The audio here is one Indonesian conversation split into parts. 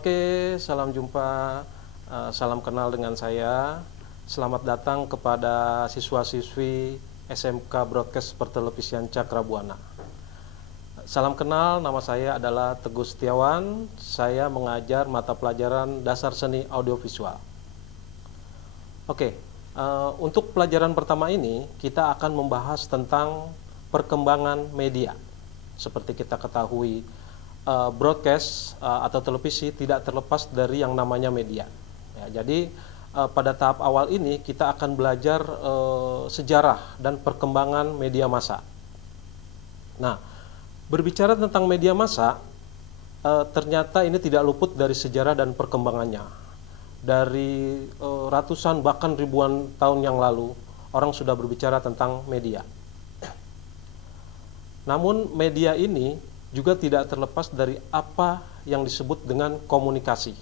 Oke, salam jumpa, salam kenal dengan saya. Selamat datang kepada siswa-siswi SMK Broadcast Pertelevisian Cakrabuana. Salam kenal, nama saya adalah Teguh Setiawan. Saya mengajar mata pelajaran Dasar Seni Audiovisual. Oke, untuk pelajaran pertama ini kita akan membahas tentang perkembangan media. Seperti kita ketahui, broadcast atau televisi tidak terlepas dari yang namanya media. Ya, jadi pada tahap awal ini kita akan belajar sejarah dan perkembangan media massa. Nah, berbicara tentang media massa, ternyata ini tidak luput dari sejarah dan perkembangannya. Dari ratusan bahkan ribuan tahun yang lalu, orang sudah berbicara tentang media. Namun media ini juga tidak terlepas dari apa yang disebut dengan komunikasi.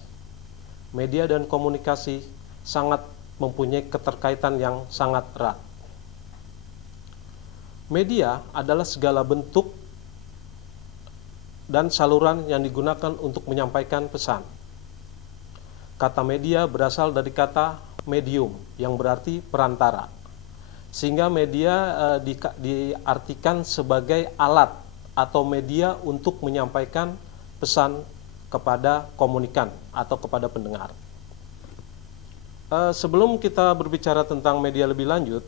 Media dan komunikasi sangat mempunyai keterkaitan yang sangat erat. Media adalah segala bentuk dan saluran yang digunakan untuk menyampaikan pesan. Kata media berasal dari kata medium yang berarti perantara. Sehingga media diartikan sebagai alat atau media untuk menyampaikan pesan kepada komunikan atau kepada pendengar. Sebelum kita berbicara tentang media lebih lanjut,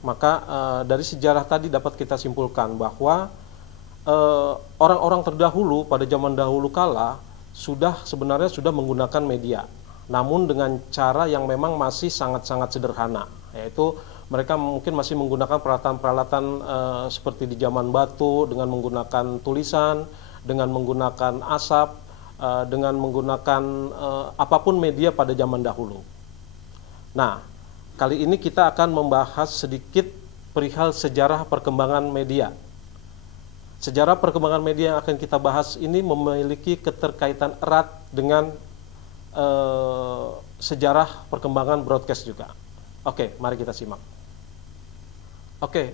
maka dari sejarah tadi dapat kita simpulkan bahwa orang-orang terdahulu pada zaman dahulu kala sebenarnya sudah menggunakan media, namun dengan cara yang memang masih sangat-sangat sederhana, yaitu mereka mungkin masih menggunakan peralatan-peralatan seperti di zaman batu, dengan menggunakan tulisan, dengan menggunakan asap, dengan menggunakan apapun media pada zaman dahulu. Nah, kali ini kita akan membahas sedikit perihal sejarah perkembangan media. Sejarah perkembangan media yang akan kita bahas ini memiliki keterkaitan erat dengan sejarah perkembangan broadcast juga. Oke, mari kita simak. Oke,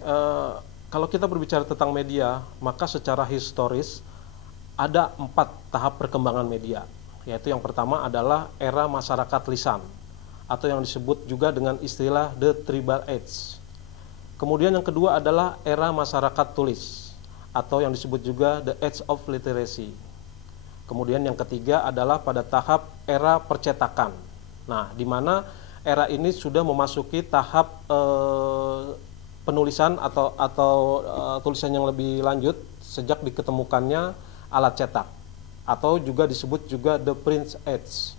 kalau kita berbicara tentang media, maka secara historis ada 4 tahap perkembangan media. Yaitu yang pertama adalah era masyarakat lisan, atau yang disebut juga dengan istilah The Tribal Age. Kemudian yang kedua adalah era masyarakat tulis, atau yang disebut juga The Age of Literacy. Kemudian yang ketiga adalah pada tahap era percetakan. Nah, di mana era ini sudah memasuki tahap penulisan atau tulisan yang lebih lanjut sejak diketemukannya alat cetak, atau juga disebut juga The Print Age.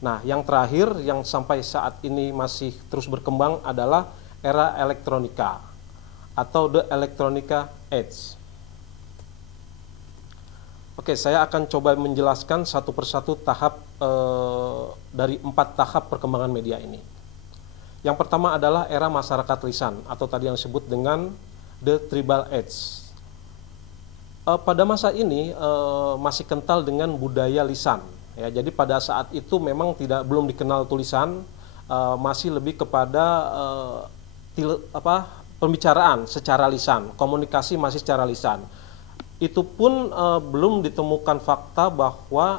Nah, yang terakhir yang sampai saat ini masih terus berkembang adalah era elektronika atau The Electronica Age. Oke, saya akan coba menjelaskan satu persatu tahap dari 4 tahap perkembangan media ini. Yang pertama adalah era masyarakat lisan, atau tadi yang disebut dengan The Tribal Age. Pada masa ini masih kental dengan budaya lisan. Ya, jadi pada saat itu memang belum dikenal tulisan, masih lebih kepada pembicaraan secara lisan, komunikasi masih secara lisan. Itu pun belum ditemukan fakta bahwa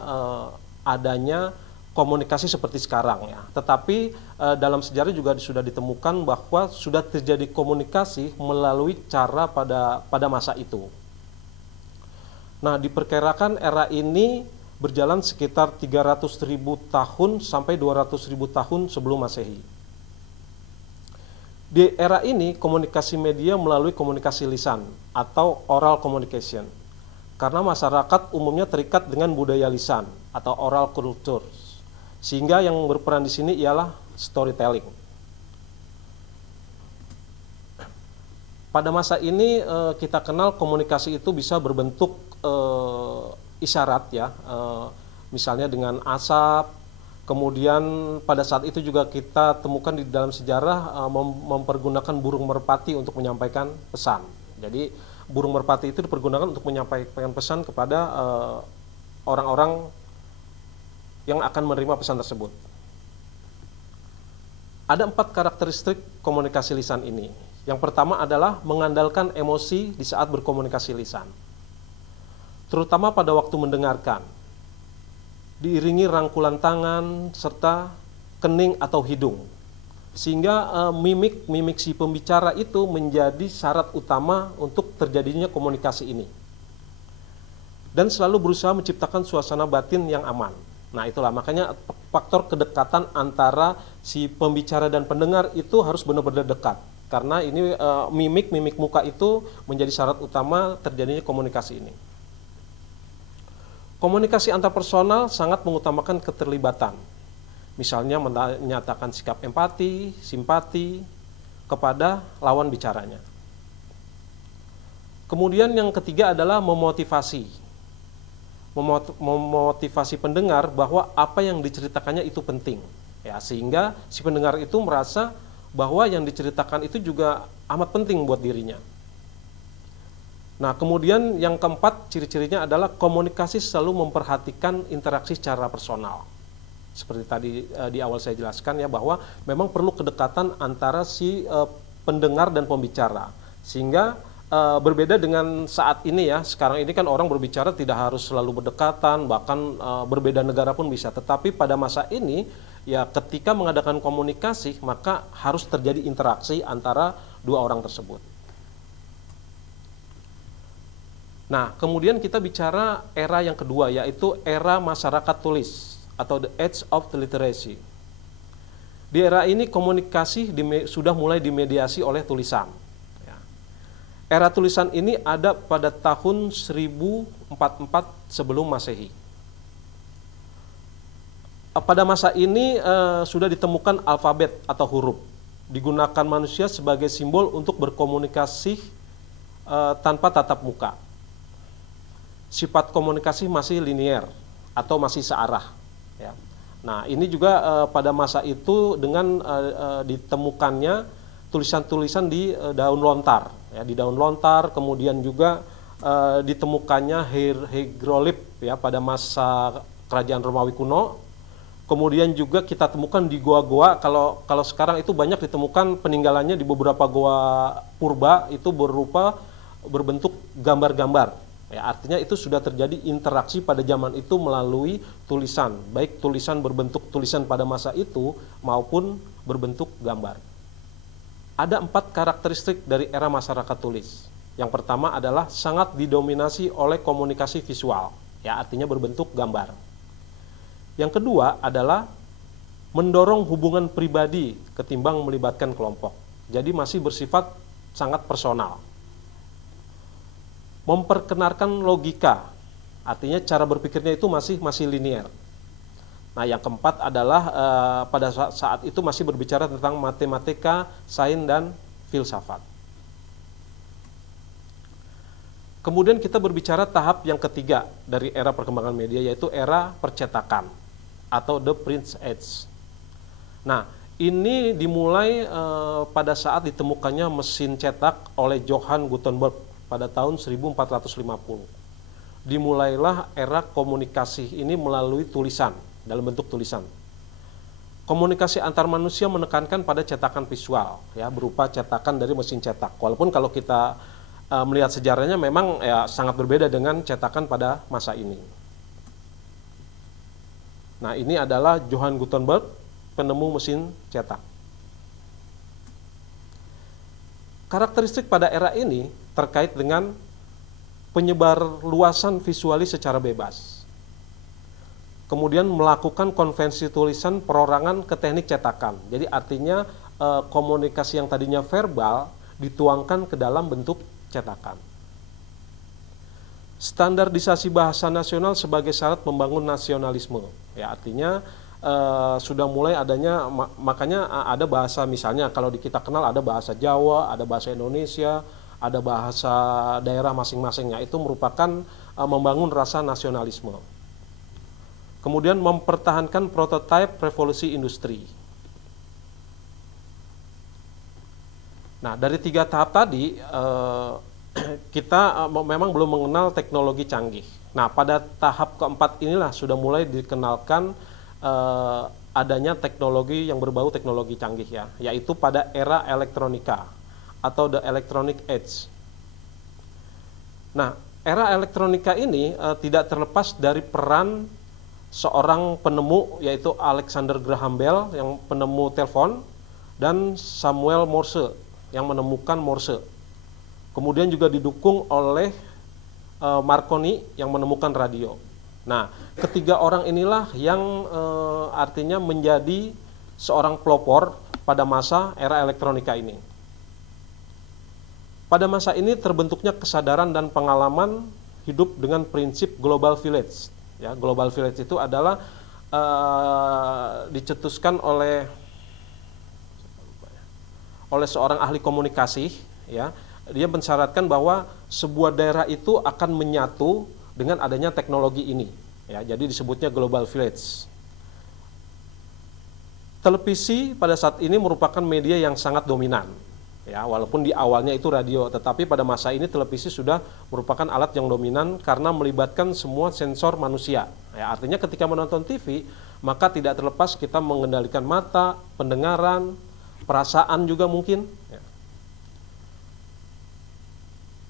adanya komunikasi seperti sekarang ya. Tetapi dalam sejarah juga sudah ditemukan bahwa sudah terjadi komunikasi melalui cara pada masa itu. Nah, diperkirakan era ini berjalan sekitar 300.000 tahun sampai 200.000 tahun sebelum Masehi. Di era ini komunikasi media melalui komunikasi lisan atau oral communication. Karena masyarakat umumnya terikat dengan budaya lisan atau oral culture. Sehingga yang berperan di sini ialah storytelling. Pada masa ini kita kenal komunikasi itu bisa berbentuk isyarat ya, misalnya dengan asap. Kemudian pada saat itu juga kita temukan di dalam sejarah mempergunakan burung merpati untuk menyampaikan pesan. Jadi burung merpati itu dipergunakan untuk menyampaikan pesan kepada orang-orang yang akan menerima pesan tersebut. Ada 4 karakteristik komunikasi lisan ini. Yang pertama adalah mengandalkan emosi di saat berkomunikasi lisan, terutama pada waktu mendengarkan. diiringi rangkulan tangan serta kening atau hidung. Sehingga mimik si pembicara itu menjadi syarat utama untuk terjadinya komunikasi ini. Dan selalu berusaha menciptakan suasana batin yang aman. Nah, itulah makanya faktor kedekatan antara si pembicara dan pendengar itu harus benar-benar dekat. Karena ini mimik muka itu menjadi syarat utama terjadinya komunikasi ini. Komunikasi antarpersonal sangat mengutamakan keterlibatan. Misalnya menyatakan sikap empati, simpati kepada lawan bicaranya. Kemudian yang ketiga adalah memotivasi. Memotivasi pendengar bahwa apa yang diceritakannya itu penting. Ya, sehingga si pendengar itu merasa bahwa yang diceritakan itu juga amat penting buat dirinya. Nah, kemudian yang keempat, ciri-cirinya adalah komunikasi selalu memperhatikan interaksi secara personal. Seperti tadi di awal saya jelaskan ya, bahwa memang perlu kedekatan antara si pendengar dan pembicara. Sehingga berbeda dengan saat ini ya, sekarang ini kan orang berbicara tidak harus selalu berdekatan, bahkan berbeda negara pun bisa. Tetapi pada masa ini, ya ketika mengadakan komunikasi, maka harus terjadi interaksi antara dua orang tersebut. Nah, kemudian kita bicara era yang kedua, yaitu era masyarakat tulis atau the age of the literacy. Di era ini komunikasi sudah mulai dimediasi oleh tulisan. Era tulisan ini ada pada tahun 1044 sebelum Masehi. Pada masa ini sudah ditemukan alfabet atau huruf, digunakan manusia sebagai simbol untuk berkomunikasi tanpa tatap muka. Sifat komunikasi masih linier atau masih searah. Ya. Nah, ini juga pada masa itu dengan ditemukannya tulisan-tulisan di daun lontar. Ya, di daun lontar, kemudian juga ditemukannya hieroglif ya pada masa kerajaan Romawi kuno. Kemudian juga kita temukan di goa-goa. Kalau sekarang itu banyak ditemukan peninggalannya di beberapa goa purba itu berbentuk gambar-gambar. Ya, artinya itu sudah terjadi interaksi pada zaman itu melalui tulisan, baik tulisan berbentuk tulisan pada masa itu maupun berbentuk gambar. Ada 4 karakteristik dari era masyarakat tulis. Yang pertama adalah sangat didominasi oleh komunikasi visual, ya artinya berbentuk gambar. Yang kedua adalah mendorong hubungan pribadi ketimbang melibatkan kelompok. Jadi masih bersifat sangat personal. Memperkenalkan logika, artinya cara berpikirnya itu masih linier. Nah, yang keempat adalah pada saat itu masih berbicara tentang matematika, sains, dan filsafat. Kemudian kita berbicara tahap yang ketiga dari era perkembangan media, yaitu era percetakan atau the Prince Age. Nah, ini dimulai pada saat ditemukannya mesin cetak oleh Johann Gutenberg pada tahun 1450. Dimulailah era komunikasi ini melalui tulisan, dalam bentuk tulisan. Komunikasi antar manusia menekankan pada cetakan visual, ya berupa cetakan dari mesin cetak. Walaupun kalau kita melihat sejarahnya memang ya sangat berbeda dengan cetakan pada masa ini. Nah, ini adalah Johann Gutenberg, penemu mesin cetak. Karakteristik pada era ini terkait dengan penyebar luasan visualis secara bebas. Kemudian melakukan konvensi tulisan perorangan ke teknik cetakan. Jadi artinya komunikasi yang tadinya verbal dituangkan ke dalam bentuk cetakan. Standarisasi bahasa nasional sebagai syarat membangun nasionalisme. Ya, artinya sudah mulai adanya, makanya ada bahasa, misalnya kalau kita kenal ada bahasa Jawa, ada bahasa Indonesia, ada bahasa daerah masing-masingnya, itu merupakan membangun rasa nasionalisme. Kemudian mempertahankan prototipe revolusi industri. Nah, dari 3 tahap tadi kita memang belum mengenal teknologi canggih. Nah, pada tahap keempat inilah sudah mulai dikenalkan adanya teknologi yang berbau teknologi canggih ya, yaitu pada era elektronika atau the electronic age. Nah, era elektronika ini tidak terlepas dari peran seorang penemu yaitu Alexander Graham Bell yang penemu telepon, dan Samuel Morse yang menemukan Morse. Kemudian juga didukung oleh Marconi yang menemukan radio. Nah, ketiga orang inilah yang artinya menjadi seorang pelopor pada masa era elektronika ini. Pada masa ini terbentuknya kesadaran dan pengalaman hidup dengan prinsip global village. Ya, global village itu adalah dicetuskan oleh seorang ahli komunikasi. Ya, dia mensyaratkan bahwa sebuah daerah itu akan menyatu dengan adanya teknologi ini. Ya, jadi disebutnya global village. Televisi pada saat ini merupakan media yang sangat dominan. Ya, walaupun di awalnya itu radio, tetapi pada masa ini televisi sudah merupakan alat yang dominan karena melibatkan semua sensor manusia. Ya, artinya ketika menonton TV, maka tidak terlepas kita mengendalikan mata, pendengaran, perasaan juga mungkin. Ya.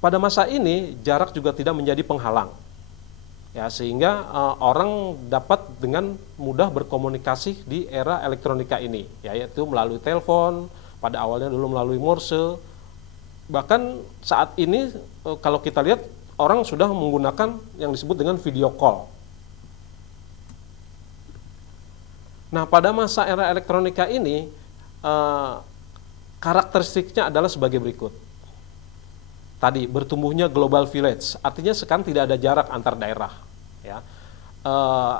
Pada masa ini jarak juga tidak menjadi penghalang. Ya, sehingga orang dapat dengan mudah berkomunikasi di era elektronika ini, yaitu melalui telepon. Pada awalnya dulu melalui Morse. Bahkan saat ini kalau kita lihat orang sudah menggunakan yang disebut dengan video call. Nah, pada masa era elektronika ini karakteristiknya adalah sebagai berikut. Tadi bertumbuhnya global village, artinya sekarang tidak ada jarak antar daerah, ya.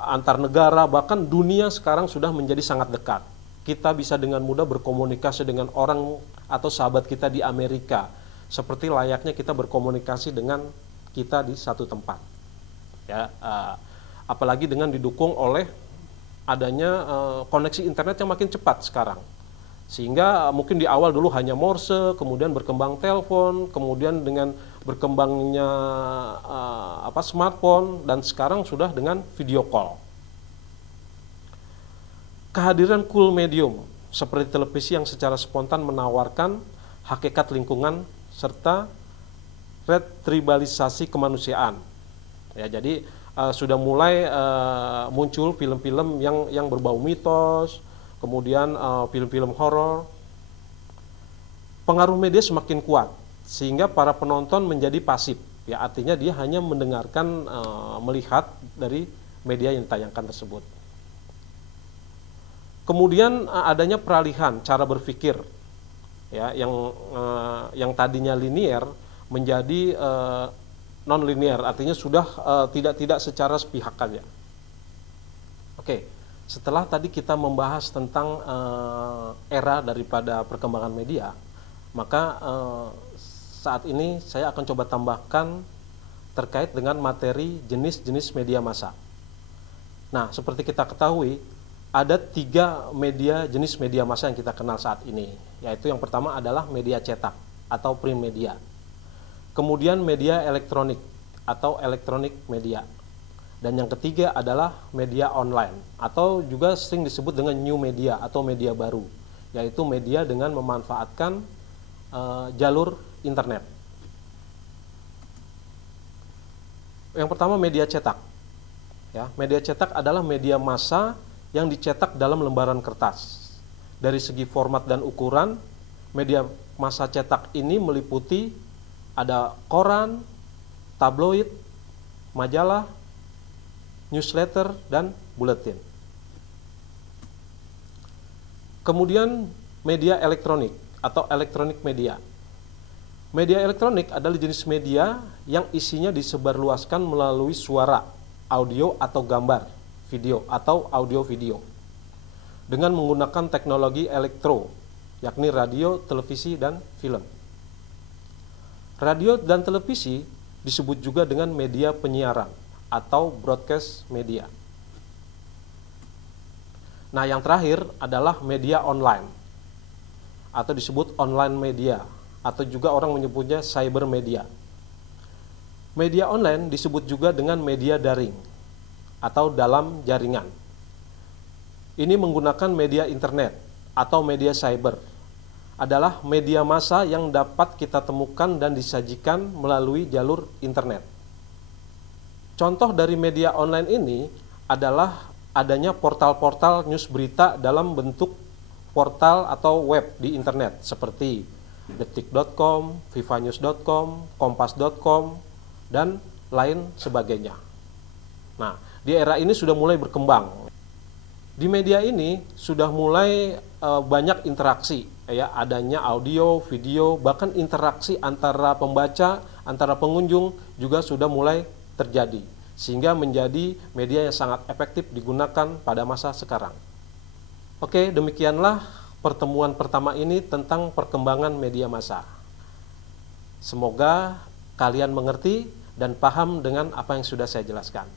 Antar negara, bahkan dunia sekarang sudah menjadi sangat dekat. Kita bisa dengan mudah berkomunikasi dengan orang atau sahabat kita di Amerika, seperti layaknya kita berkomunikasi dengan kita di satu tempat. Ya, apalagi dengan didukung oleh adanya koneksi internet yang makin cepat sekarang. Sehingga mungkin di awal dulu hanya Morse, kemudian berkembang telepon, kemudian dengan berkembangnya smartphone, dan sekarang sudah dengan video call. Kehadiran cool medium seperti televisi yang secara spontan menawarkan hakikat lingkungan serta retribalisasi kemanusiaan. Ya, jadi sudah mulai muncul film-film yang berbau mitos, kemudian film-film horor. Pengaruh media semakin kuat sehingga para penonton menjadi pasif. Ya, artinya dia hanya mendengarkan, melihat dari media yang ditayangkan tersebut. Kemudian adanya peralihan cara berpikir, ya, yang tadinya linear menjadi non linear, artinya sudah tidak secara sepihak saja. Oke, setelah tadi kita membahas tentang era daripada perkembangan media, maka saat ini saya akan coba tambahkan terkait dengan materi jenis-jenis media massa. Nah, seperti kita ketahui, ada 3 jenis media massa yang kita kenal saat ini, yaitu yang pertama adalah media cetak atau print media, kemudian media elektronik atau electronic media, dan yang ketiga adalah media online atau juga sering disebut dengan new media atau media baru, yaitu media dengan memanfaatkan jalur internet. Yang pertama media cetak. Ya, media cetak adalah media massa yang dicetak dalam lembaran kertas. Dari segi format dan ukuran, media massa cetak ini meliputi ada koran, tabloid, majalah, newsletter, dan buletin. Kemudian media elektronik atau electronic media. Media elektronik adalah jenis media yang isinya disebarluaskan melalui suara, audio atau gambar, video atau audio-video dengan menggunakan teknologi elektro, yakni radio, televisi, dan film. Radio dan televisi disebut juga dengan media penyiaran atau broadcast media. Nah, yang terakhir adalah media online atau disebut online media atau juga orang menyebutnya cyber media. Media online disebut juga dengan media daring atau dalam jaringan. Ini menggunakan media internet atau media cyber. Adalah media massa yang dapat kita temukan dan disajikan melalui jalur internet. Contoh dari media online ini adalah adanya portal-portal news berita dalam bentuk portal atau web di internet seperti detik.com, vivanews.com, kompas.com, dan lain sebagainya. Nah, di era ini sudah mulai berkembang. Di media ini sudah mulai banyak interaksi, ya, adanya audio, video, bahkan interaksi antara pembaca, antara pengunjung juga sudah mulai terjadi, sehingga menjadi media yang sangat efektif digunakan pada masa sekarang. Oke, demikianlah pertemuan pertama ini tentang perkembangan media massa. Semoga kalian mengerti dan paham dengan apa yang sudah saya jelaskan.